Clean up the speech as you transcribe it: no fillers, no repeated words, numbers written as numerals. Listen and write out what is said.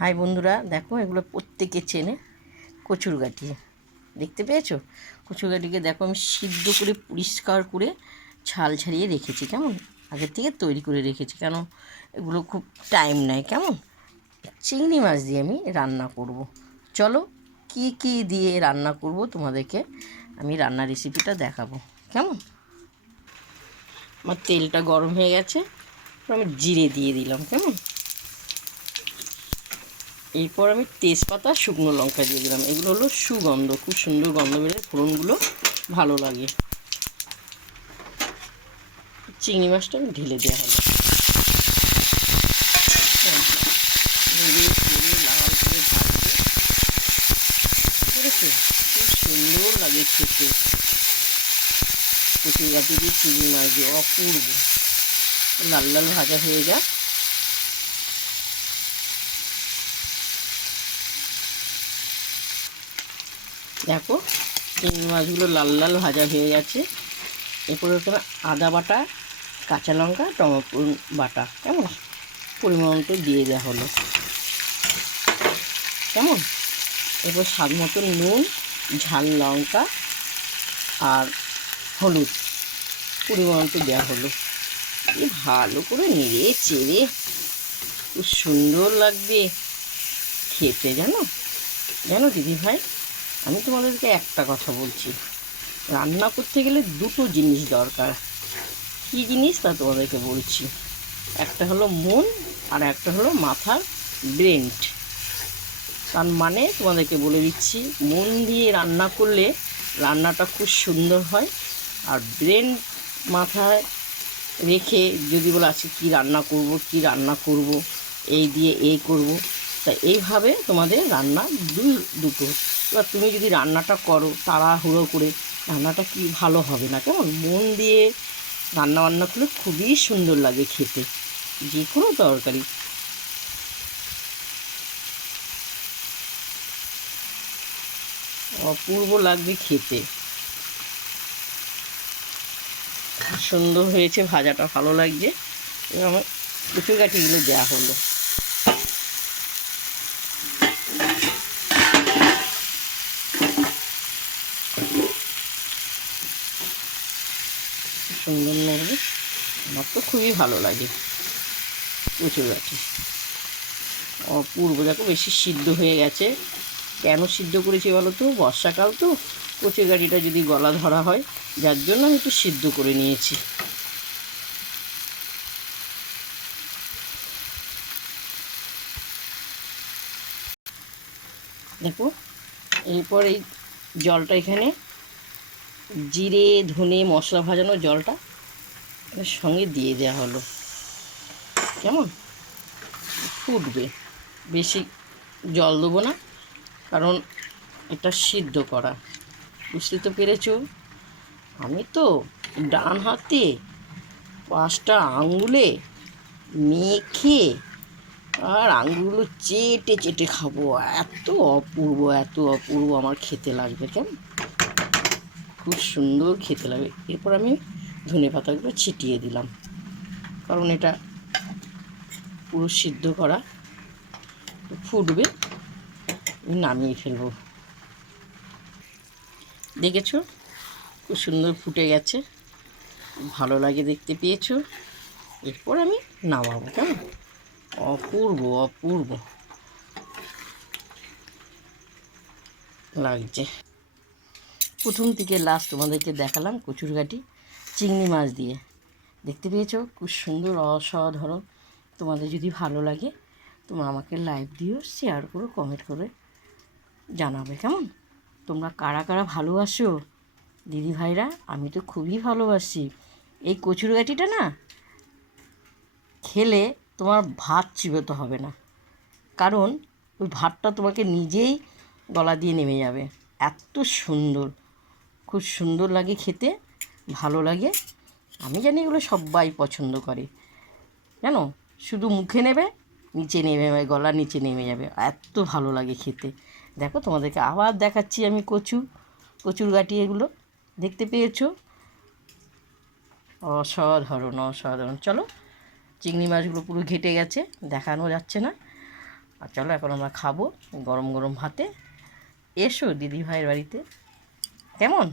High বন্ধুরা, দেখো এগুলো প্রত্যেকে চেনে কচুরগাঠি। দেখতে পেয়েছো? কচুরগাঠিকে দেখো আমি সিদ্ধ করে পরিষ্কার করে ছাল ছাড়িয়ে রেখেছি। কেমন আগের থেকে তৈরি করে রেখেছি, কেন এগুলো খুব টাইম নেয়। কেমন চিংড়ি মাছ দিয়ে আমি রান্না করব। চলো কি কি দিয়ে রান্না করব তোমাদেরকে আমি রান্নার রেসিপিটা দেখাবো। কেমন, আমার তেলটা গরম হয়ে গেছে, আমি জিরে দিয়ে দিলাম। কেমন, এরপর আমি তেজপাতা শুকনো লঙ্কা দিয়ে দিলাম। এগুলো হলো সুগন্ধ, খুব সুন্দর গন্ধ বেরোয়, ফোড়নগুলো ভালো লাগে। চিংড়ি মাছটা আমি ঢেলে দেওয়া হলো, নেড়ে চেড়ে লাল করে ভাজবে। করেছো? খুব সুন্দর লাগে খেতে, কচুরগাঠি দিয়ে চিংড়ি মাছ দিয়ে অপূর্ব। লাল লাল ভাজা হয়ে যাক। দেখো চিংড়ি মাছগুলো লাল লাল ভাজা হয়ে গেছে। এরপরে ওখানে আদা বাটা, কাঁচা লঙ্কা, টমেটো বাটা কেমন পরিমাণ মতো দিয়ে দেওয়া হলো। কেমন, এরপর স্বাদ মতো নুন, ঝাল লঙ্কা আর হলুদ পরিমাণ মতো দেওয়া হলো। এই ভালো করে নেড়ে চেড়ে খুব সুন্দর লাগবে খেতে। জানো জানো দিদি ভাই, আমি তোমাদেরকে একটা কথা বলছি, রান্না করতে গেলে দুটো জিনিস দরকার। কী জিনিস তা তোমাদেরকে বলছি। একটা হলো মন, আর একটা হলো মাথার ব্রেন। তার মানে তোমাদেরকে বলে দিচ্ছি, মন দিয়ে রান্না করলে রান্নাটা খুব সুন্দর হয়। আর ব্রেন মাথায় রেখে যদি বলে আজকে কী রান্না করব, কী রান্না করব, এই দিয়ে এই করব, তা এইভাবে তোমাদের রান্না দুটো। এবার তুমি যদি রান্নাটা করো তাড়াহুড়ো করে, রান্নাটা কি ভালো হবে না। কেমন মন দিয়ে রান্না বান্না করলে খুবই সুন্দর লাগে খেতে, যে কোনো তরকারি। অপূর্ব লাগবে খেতে, সুন্দর হয়েছে, ভাজাটা ভালো লাগছে। এবার আমার কচুরগাঠিগুলো দেওয়া হলো। সুন্দর লাগবে, আমার তো খুবই ভালো লাগে কচুরগাঠি। অপূর্ব, দেখো বেশি সিদ্ধ হয়ে গেছে। কেন সিদ্ধ করেছি বলো তো? বর্ষাকাল তো, কচুরগাঠিটা যদি গলা ধরা হয়, যার জন্য আমি একটু সিদ্ধ করে নিয়েছি। দেখো এরপর এই জলটা, এখানে জিরে ধনে মশলা ভাজানো জলটা এর সঙ্গে দিয়ে দেওয়া হলো। কেমন ফুটবে, বেশি জল দেবো না, কারণ এটা সিদ্ধ করা। বুঝতে তো পেরেছ? আমি তো ডান হাতে 5টা আঙ্গুলে মেখে আর আঙ্গুলগুলো চেটে চেটে খাবো। এত অপূর্ব, এত অপূর্ব আমার খেতে লাগবে। কেমন খুব সুন্দর খেতে লাগবে। এরপর আমি ধনে পাতাগুলো ছিটিয়ে দিলাম, কারণ এটা পুরো সিদ্ধ করা, ফুটবে, নামিয়ে ফেলবো। দেখেছো খুব সুন্দর ফুটে গেছে, ভালো লাগে দেখতে পেয়েছো। এরপর আমি নামাবো। কেমন অপূর্ব অপূর্ব লাগছে। প্রথম থেকে লাস্ট তোমাদেরকে দেখালাম কচুরগাঠি চিংড়ি মাছ দিয়ে। দেখতে পেয়েছো খুব সুন্দর, অসাধারণ। তোমাদের যদি ভালো লাগে তোমরা আমাকে লাইক দিও, শেয়ার করো, কমেন্ট করে জানাবে। কেমন তোমরা কারা কারা ভালোবাসো দিদি ভাইরা? আমি তো খুবই ভালোবাসি। এই কচুরগাঠিটা না খেলে তোমার ভাত চিবোতে হবে না, কারণ ওই ভাতটা তোমাকে নিজেই গলা দিয়ে নেমে যাবে। এত সুন্দর, খুব সুন্দর লাগে খেতে, ভালো লাগে। আমি জানি এগুলো সবাই পছন্দ করে। জানো, শুধু মুখে নেবে, নিচে নেমে যাবে, গলার নিচে নেমে যাবে, এত ভালো লাগে খেতে। দেখো তোমাদেরকে আবার দেখাচ্ছি আমি কচুরগাঠি এগুলো। দেখতে পেয়েছো? অসাধারণ অসাধারণ। চলো, চিংড়ি মাছগুলো পুরো ঘেটে গেছে, দেখানো যাচ্ছে না। আর চলো এখন আমরা খাবো গরম গরম ভাতে। এসো দিদি ভাইয়ের বাড়িতে, কেমন?